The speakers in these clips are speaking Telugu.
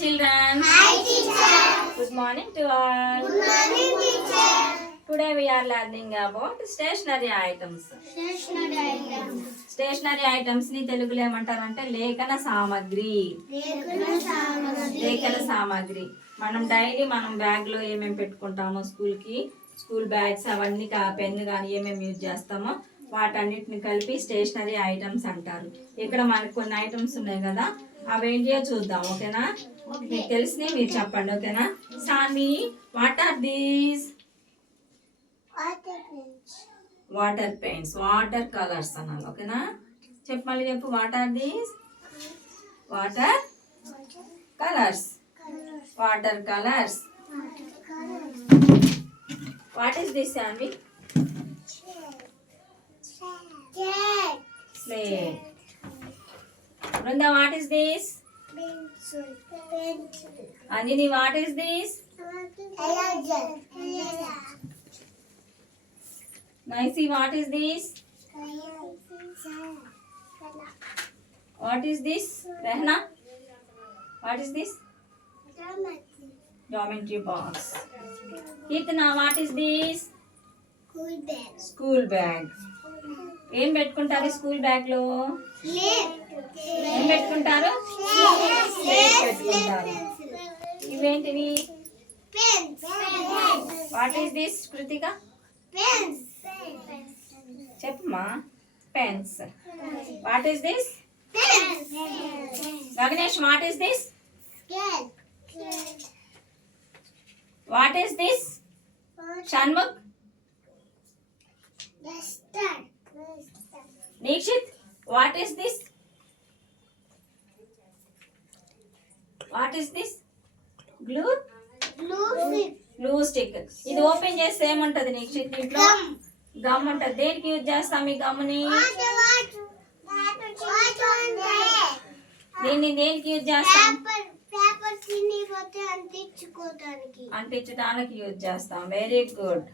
Children. Hi, teacher. Good morning to all. Good morning, teacher. Today we are learning about stationery items. Stationery items. Stationery items ni తెలుగులో ఏమంటారంటే లేఖన సామాగ్రి. లేఖన సామాగ్రి. మనం డైలీ బ్యాగ్ లో ఏమేమి పెట్టుకుంటామో స్కూల్ బ్యాగ్స్ అవన్నీ పెన్ కానీ ఏమేమి యూజ్ చేస్తామో వాటన్నిటిని కలిపి స్టేషనరీ ఐటమ్స్ అంటారు. ఇక్కడ మనకు కొన్ని ఐటమ్స్ ఉన్నాయి కదా, అవేంటియో చూద్దాం. ఓకేనా? మీకు తెలిసినవి మీరు చెప్పండి. ఓకేనా? Saanvi, what are these? Water paints, water colours అనాలి. ఓకేనా? మళ్ళీ చెప్పు. What are these? Water colours. Water colours. What is this Saanvi? Slate. Vrunda, what is this? Pencil. Anjani, what is this? Eraser. Naisi, what is this? What is this? Rehna, what is this? Geometry box. Kitna, what is this? School bag. ఏం పెట్టుకుంటారు స్కూల్ బ్యాగ్ లో? ఏం పెట్టుకుంటారు? స్లేట్ పెట్టుకుంటారు. ఇవేంటివి? What is this Kritika? చెప్పమ్మా. Pens. What is this? Gaganesh, what is this? What is this? Shanmukh. Nikshit, what is this? What is this? Glue? Glue stick. ఇది ఓపెన్ చేస్తే ఏముంటది నిక్షిత్? దీంట్లో గమ్ ఉంటది. దేనికి యూజ్ చేస్తాం ఈ గమ్ని? దీన్ని దేనికి యూజ్ చేస్తాం? అంటించడానికి యూజ్ చేస్తాం. Very good.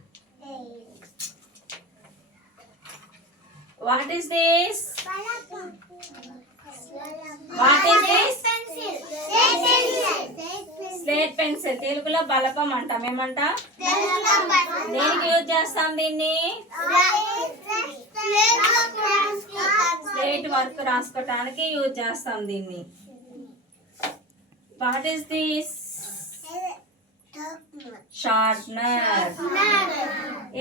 What is this? What is this? Slate pencil. తెలుగులో బలపం అంటాం. ఏమంటా? దేనికి యూజ్ చేస్తాం దీన్ని? స్లేట్ వర్క్ రాసుకోవటానికి యూజ్ చేస్తాం దీన్ని. What is this? షార్ప్నర్.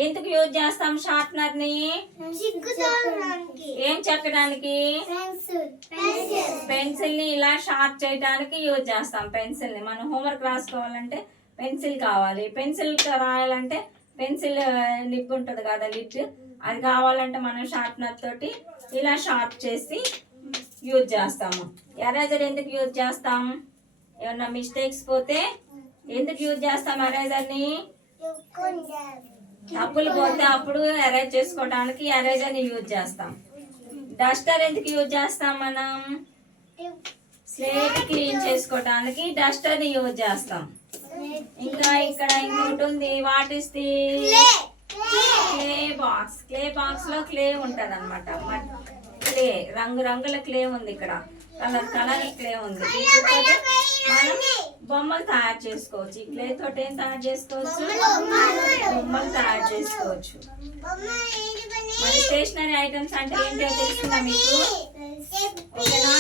ఎందుకు యూజ్ చేస్తాం షార్ప్నర్ ని? ఏం చెక్కడానికి? పెన్సిల్ ని ఇలా షార్ప్ చేయడానికి యూజ్ చేస్తాం. పెన్సిల్ ని మనం హోంవర్క్ రాసుకోవాలంటే పెన్సిల్ కావాలి. పెన్సిల్ రాయాలంటే పెన్సిల్ నిప్ ఉంటుంది కదా, లిడ్, అది కావాలంటే మనం షార్ప్నర్ తోటి ఇలా షార్ప్ చేసి యూజ్ చేస్తాము. ఎరేజర్ ఎందుకు యూజ్ చేస్తాం? ఏమన్నా మిస్టేక్స్ పోతే ఎందుకు యూజ్ చేస్తాం ఎరేజర్ ని? తప్పులు పోతే అప్పుడు ఎరేజ్ చేసుకోవడానికి ఎరేజర్ ని యూజ్ చేస్తాం. డస్టర్ ఎందుకు యూజ్ చేస్తాం మనం? స్లేట్ క్లీన్ చేసుకోవడానికి డస్టర్ ని యూజ్ చేస్తాం. ఇంకా ఇక్కడ ఇంకోటి ఉంది. What is the? Clay box. Clay box లో క్లే ఉంటది అనమాట. క్లే రంగుల క్లే ఉంది. ఇక్కడ కలర్ క్లే ఉంది. మనం బొమ్మలు తయారు చేసుకోవచ్చు. ఈ క్లే తోటి ఏం తయారు చేసుకోవచ్చు? బొమ్మలు తయారు చేసుకోవచ్చు. మరి స్టేషనరీ ఐటమ్స్ అంటే ఏంటో తెలుస్తుందా మీకు? ఓకేనా?